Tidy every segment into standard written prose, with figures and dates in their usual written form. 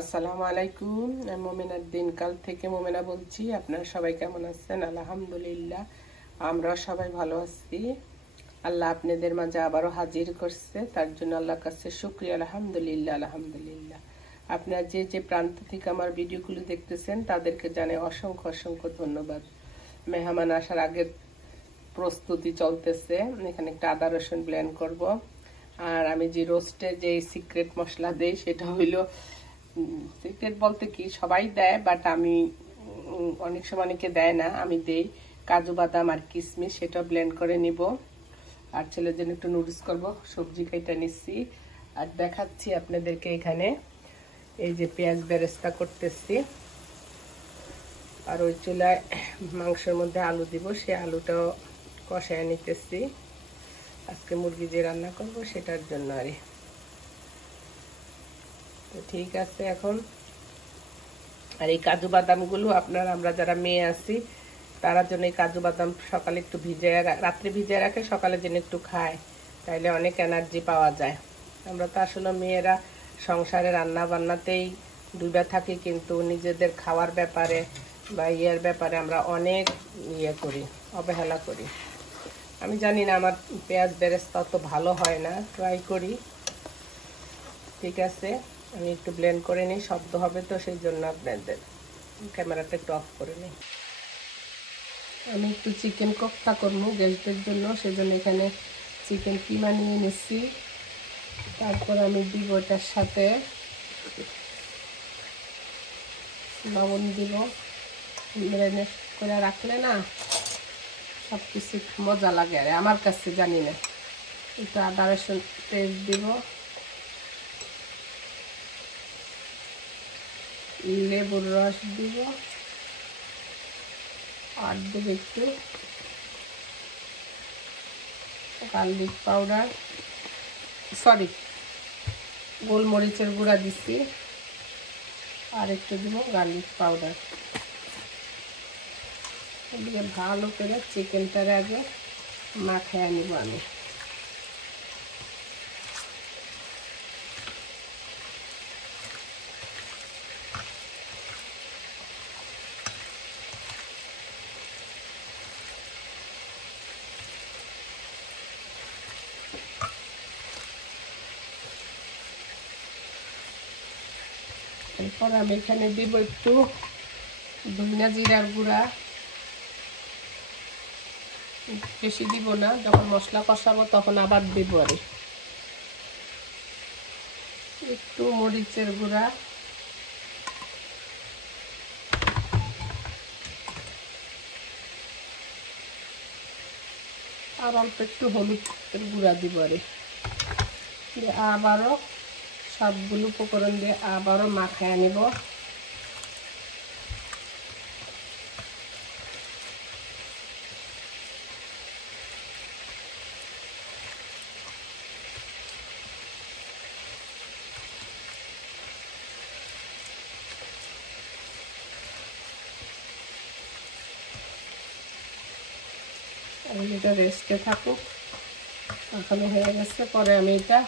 আসসালামু আলাইকুম। আমি মোমেনার দিনকাল থেকে মোমেনা বলছি। আপনারা সবাই কেমন আছেন? আলহামদুলিল্লাহ, আমরা সবাই ভালো আছি। আল্লাহ আপনাদের মাঝে আবারও হাজির করছে, তার জন্য আল্লাহর কাছে শুকরিয়া। আলহামদুলিল্লাহ আলহামদুলিল্লাহ। আপনারা যে যে প্রান্ত থেকে আমার ভিডিওগুলো দেখতেছেন তাদেরকে জানাই অসংখ্য অসংখ্য ধন্যবাদ। মেহমান আসার আগের প্রস্তুতি চলতেছে। এখানে একটা আদা রসুন ব্লেন্ড করব। আর আমি যে রোস্টে যে সিক্রেট মশলা দেই সেটা হইলো, সিক্রেট বলতে কি সবাই দেয়, বাট আমি অনেক সময় অনেকে দেয় না, আমি দেই কাজু বাদাম আর কিশমিশ, সেটা ব্লেন্ড করে নিব। আর ছেলের জন্য একটু নুডলস করব, সবজি কেটে নিচ্ছি আর দেখাচ্ছি আপনাদেরকে। এখানে এই যে পেঁয়াজ বেরেস্তা করতেছি, আর ওই চুলায় মাংসের মধ্যে আলু দিব, সে আলুটাও কষায় নিতেছি। আজকে মুরগি যে রান্না করব সেটার জন্য। আরে তো ঠিক আছে এখন। আর এই কাজু বাদামগুলো আমরা যারা মেয়ে আছি তারা জন্য এই কাজু বাদাম সকালে একটু রাত্রে ভিজিয়ে রাখে, সকালে যেন একটু খায়, তাইলে অনেক এনার্জি পাওয়া যায়। আমরা তো আসলে মেয়েরা সংসারে রান্না বান্নাতেই ডুবে থাকি, কিন্তু নিজেদের খাওয়ার ব্যাপারে বা ইয়ের ব্যাপারে আমরা অনেক করি, অবহেলা করি। আমি জানি না, আমার পেঁয়াজ বেরেস্তা অত ভালো হয় না, ট্রাই করি। ঠিক আছে, আমি একটু ব্লেন্ড করে নিই, শব্দ হবে তো সেই জন্য আপনাদের ক্যামেরাটা একটু অফ করে নিই। আমি একটু চিকেন কোফতা করবো গেস্টদের জন্য, সেজন্য এখানে চিকেন কিমা নিয়ে নিচ্ছি। তারপর আমি দিব এটার সাথে লবণ দিব। ম্যারিনেট করে রাখলে না সব কিছু মজা লাগে, আর আমার কাছে জানি না। একটু আদা রসুন পেস্ট দিব, লেবুর রস দিব, আর দেব একটু গার্লিক পাউডার, গোলমরিচের গুঁড়া দিচ্ছি, আর একটু দিব গার্লিক পাউডার। এদিকে ভালো করে চিকেনটার আগে মাখিয়ে নিব আমি। এরপর আমি এখানে দিব একটু ধনিয়া জিরার গুঁড়া, বেশি দিব না, যখন মশলা কষাবো তখন আবার দিব। আর একটু মরিচের গুঁড়া, আর অল্প একটু হলুদের গুঁড়া দিব। আর আবারও সবগুলো উপকরণ দিয়ে আবারও মাখিয়ে নিব। এটা রেস্টে থাকুক, এখনো হয়ে গেছে। পরে আমি এটা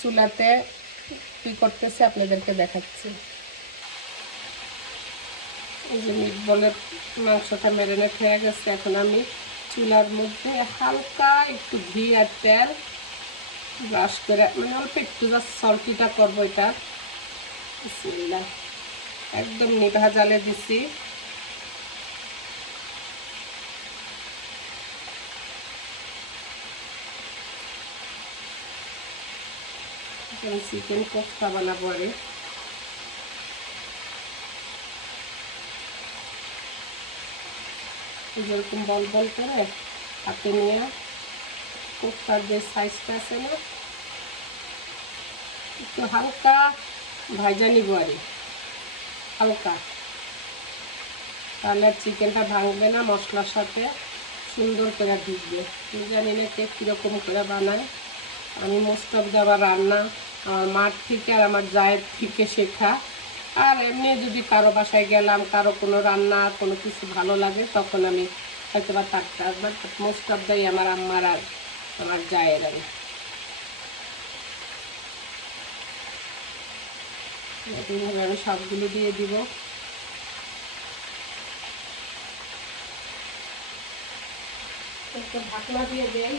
চুলাতে কি করতেছি আপনাদেরকে দেখাচ্ছি। এই যে মিটবলের মাংসটা ম্যারিনেট হয়ে গেছে, এখন আমি চুলার মধ্যে হালকা একটু ঘি আর তেল ব্রাশ করে, মানে অল্প একটু জাস্ট সল্টিটা করবো। এটা বিসমিল্লাহ, একদম নিভা জালে দিছি। চিকেন কোফতা বানাবো। আর যেরকম বল বল করে হাতে নিয়ে কোফতার যে সাইজটা আছে না, একটু হালকা ভাজা নিব। আর হালকা, তাহলে চিকেনটা ভাঙবে না, মশলার সাথে সুন্দর করে ঢুকবে। আমি জানি না কে কীরকম করে বানায়, আমি মোস্ট অফ দ্য আবার রান্না আমার মার থেকে আর আমার জায়ের থেকে শেখা। আর এমনি যদি কারো বাসায় গেলাম, কারো কোনো রান্না কোনো কিছু ভালো লাগে, তখন আমি হয়তো বা থাকতে আসবার, মোস্ট অফ দ্যাই আমার আম্মার আর আমার জায়ের। আমি এইভাবে আমি সবগুলো দিয়ে দিব। একটু ঢাকনা দিয়ে দেই।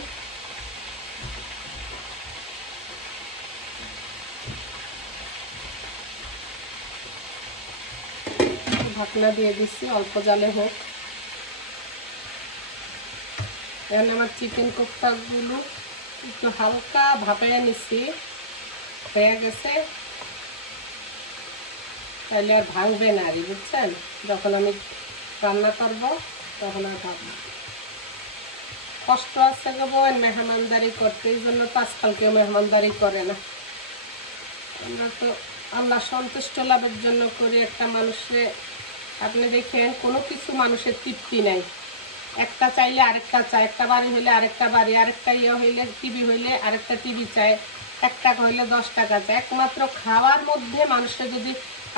ঢাকনা দিয়ে দিচ্ছি, অল্প জালে হোক। এখানে আমার চিকেন কোফতাগুলো একটু হালকা ভাপাইয়া নিচ্ছি, হয়ে গেছে। তাহলে আর ভাঙবে না, আর বুঝছেন, যখন আমি রান্না করব তখন আর ভাববো। কষ্ট আছে গো বোন মেহমানদারি করতে, এই জন্য তো আজকাল কেউ মেহমানদারি করে না। আমরা তো আল্লাহ সন্তুষ্ট লাভের জন্য করি। একটা মানুষে আপনি দেখেন কোনো কিছু মানুষের তৃপ্তি নাই, একটা চাইলে আরেকটা চায়, একটা বাড়ি হইলে আরেকটা বাড়ি, আরেকটা ইয়ে হইলে টিভি হইলে আরেকটা টিভি চায়, 1 টাকা হইলে 10 টাকা চায়। একমাত্র খাওয়ার মধ্যে মানুষের যদি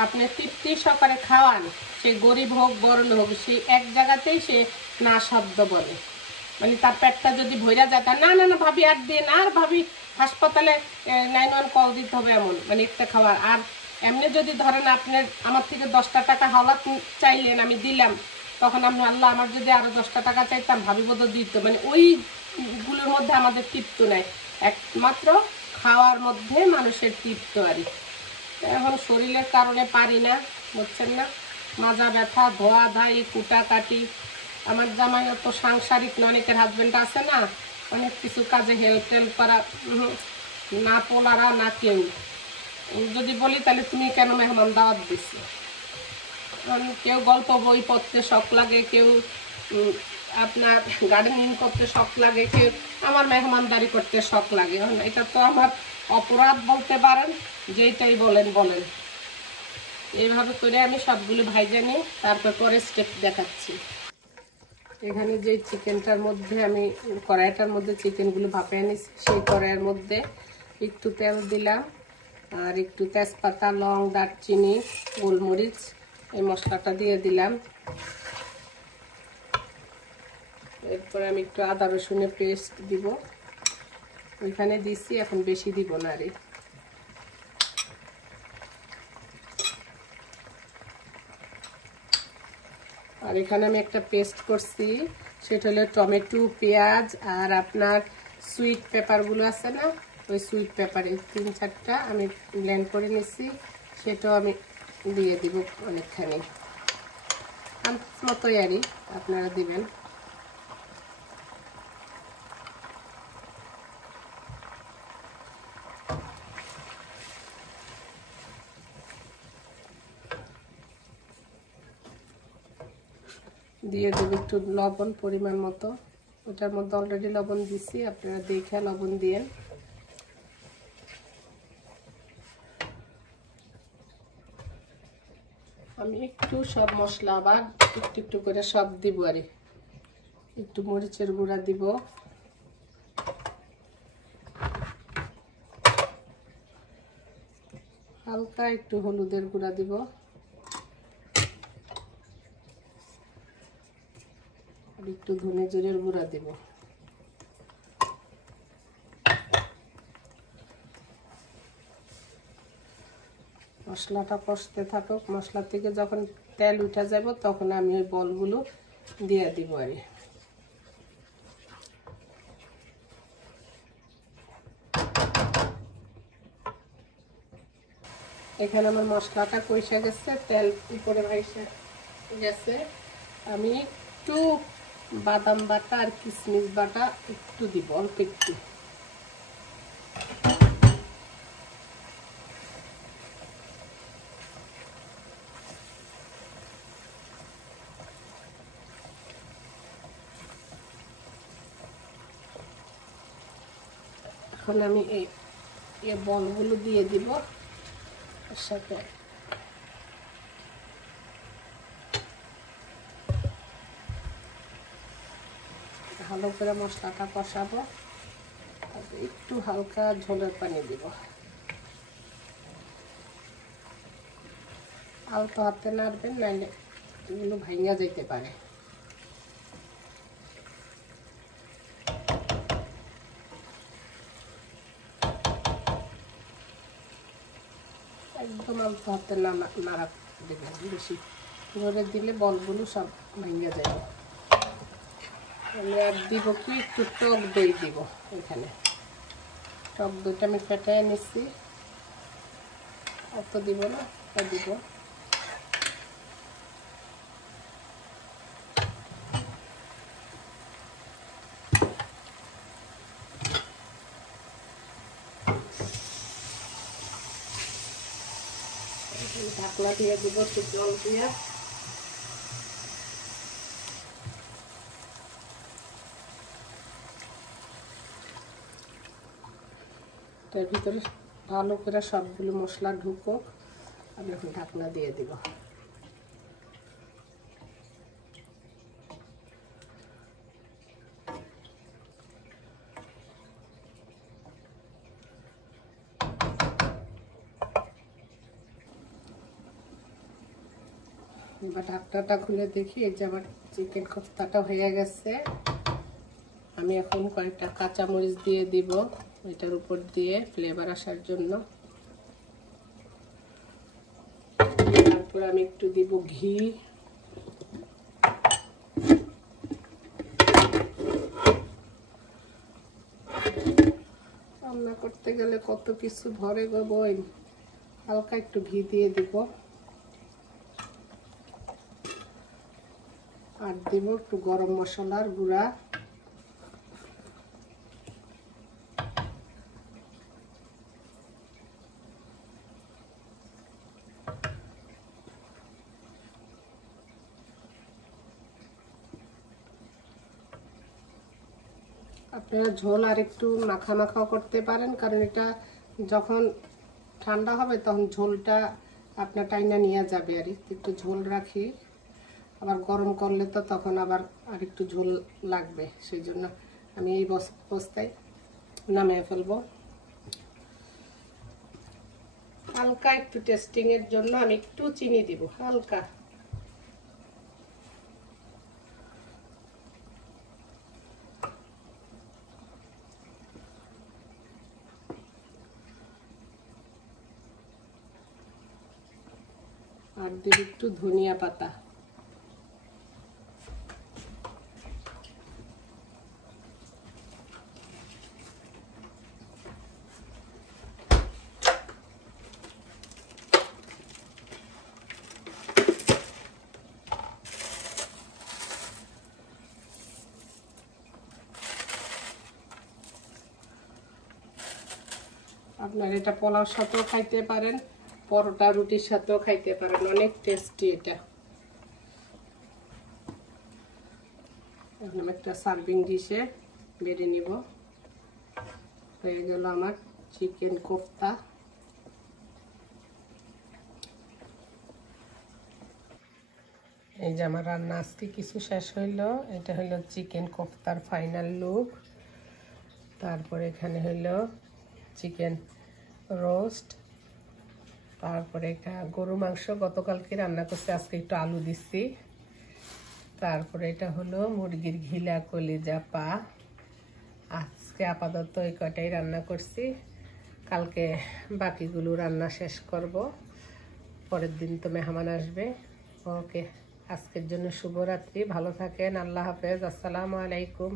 আপনি তৃপ্তি সহকারে খাওয়ান, সে গরিব হোক বড় হোক, সেই এক জায়গাতেই সে না শব্দ বলে। মানে তার পেটটা যদি ভইরা যায়, তা না না না ভাবি আর দিয়ে না, আর ভাবি হাসপাতালে 911 কল দিতে হবে, এমন মানে একটা খাবার। আর এমনি যদি ধরেন আপনার আমার থেকে 10টা টাকা হাওলাত চাইলেন, আমি দিলাম, তখন আপনি আল্লাহ আমার যদি আরও 10টা টাকা চাইতাম ভাবি বোধ দিত। মানে ওইগুলোর মধ্যে আমাদের তৃপ্ত নাই, একমাত্র খাওয়ার মধ্যে মানুষের তৃপ্ত। আর এখন শরীরের কারণে পারি না, বুঝছেন না, মাজা ব্যথা, ধোয়া ধাই, কুটাকাটি। আমার জামাই তো সাংসারিক না, অনেকের হাজবেন্ড আছে না, অনেক কিছু কাজে হেল্প টেল্প করা, না পোলারা না কেউ। যদি বলি তাহলে তুমি কেন মেহমান দাওয়াত দিচ্ছি, কেউ গল্প বই পড়তে শখ লাগে, কেউ আপনার গার্ডেনিং করতে শখ লাগে, কেউ আমার মেহমানদারি করতে শখ লাগে। এটা তো আমার অপরাধ বলতে পারেন, যেটাই বলেন বলেন। এইভাবে করে আমি সবগুলো ভাইজা নিই, তারপর পরে স্টেপ দেখাচ্ছি। এখানে যে চিকেনটার মধ্যে আমি কড়াইটার মধ্যে চিকেনগুলো ভাপিয়ে নিচ্ছি, সেই কড়াইয়ের মধ্যে একটু তেল দিলাম, আর একটু তেজপাতা, লং, দারচিনি, গোলমরিচ, এই মশলাটা দিয়ে দিলাম। এরপরে আমি একটু আদা রসুনের পেস্ট দিব, ওইখানে দিচ্ছি, এখন বেশি দিব না। আর এখানে আমি একটা পেস্ট করছি, সেটা হলো টমেটো, পেঁয়াজ আর আপনার সুইট পেপারগুলো আছে না, ওই সুইট পেপারে 3-4টা আমি ব্লেন্ড করে নিচ্ছি, সেটাও আমি দিয়ে দিব অনেকখানি, মতোই আরই আপনারা দিবেন। দিয়ে দেবো একটু লবণ পরিমাণ মতো, ওটার মধ্যে অলরেডি লবণ দিচ্ছি, আপনারা দেখে লবণ দিয়েন। আমি একটু সব মশলা আবার একটু একটু করে সব দিব, আর একটু মরিচের গুঁড়া দিব, হালকা একটু হলুদের গুঁড়া দিব, আর একটু ধনে জিরের গুঁড়া দিব। মশলাটা কষতে থাকুক, মশলা থেকে যখন তেল উঠে যাব তখন আমি ওই বলগুলো দিয়ে দিব। আর এখানে আমার মশলাটা কষে গেছে, তেল উপরে ভাইসে গেছে। আমি একটু বাদাম বাটা আর কিশমিশ বাটা একটু দিব, অল্প একটু। এখন আমি এই বলগুলো দিয়ে দিব এর সাথে। ভালো করে মশলাটা কষাবো, একটু হালকা ঝোলের পানি দিব, আলতো হাতে নাড়বেন, নাইলে এগুলো ভাঙা যেতে পারে। একদম একদম অল্প হাতে নাড়া দেবেন, বেশি ধরে দিলে বলগুলো সব ভেঙে যাবে। আমি আর দিব কি একটু টক দই দিব এখানে। টক দইটা আমি ফেটাই নিচ্ছি, অত দিব না, দিব। ঢাকনা দিয়ে দিব একটু জল দিয়ে। এটার ভিতরে ভালো করে সবগুলো মশলা ঢুকো। আমি এখন ঢাকনা দিয়ে দিব। এবার ঢাকনাটা খুলে দেখি, এই যে আমার চিকেন কোফতাটা হয়ে গেছে। আমি এখন কয়েকটা কাঁচামরিচ দিয়ে দিব এটার উপর দিয়ে ফ্লেভার আসার জন্য। তারপর আমি একটু দিব ঘি। রান্না করতে গেলে কত কিছু ভরে গো বোন। হালকা একটু ঘি দিয়ে দিব, আর দিব একটু গরম মশলার গুঁড়া। আপনারা ঝোল আর একটু মাখা মাখাও করতে পারেন, কারণ এটা যখন ঠান্ডা হবে তখন ঝোলটা আপনার টাইনা নিয়ে যাবে। আর একটু ঝোল রাখি, আবার গরম করলে তো তখন আবার আর একটু ঝোল লাগবে, সেই জন্য আমি এই বস্তায় নামিয়ে ফেলবো। হালকা একটু টেস্টিংয়ের জন্য আমি একটু চিনি দিব, হালকা। আর দেব একটু ধনিয়া পাতা। আপনারা এটা পোলাওর সাথেও খাইতে পারেন, পরোটা রুটির সাথেও খাইতে পারেন, অনেক টেস্টি এটা। এখন একটা সার্ভিং ডিশে বেড়ে নিব। হয়ে গেল আমার চিকেন কোফতা। এই যে আমার রান্না আজকে কিছু শেষ হইল। এটা হইল চিকেন কোফতার ফাইনাল লুক। তারপরে এখানে হইল চিকেন রোস্ট, তারপরে গরু মাংস গতকালকে রান্না করছি, আজকে একটু আলু দিচ্ছি। তারপরে এটা হলো মুরগির ঘিলা কলিজা পা। আজকে আপাতত এই কয়টাই রান্না করছি, কালকে বাকিগুলো রান্না শেষ করব। পরের দিন তো মেহমান আসবে। ওকে, আজকের জন্য শুভরাত্রি, ভালো থাকেন, আল্লাহ হাফেজ, আসসালামু আলাইকুম।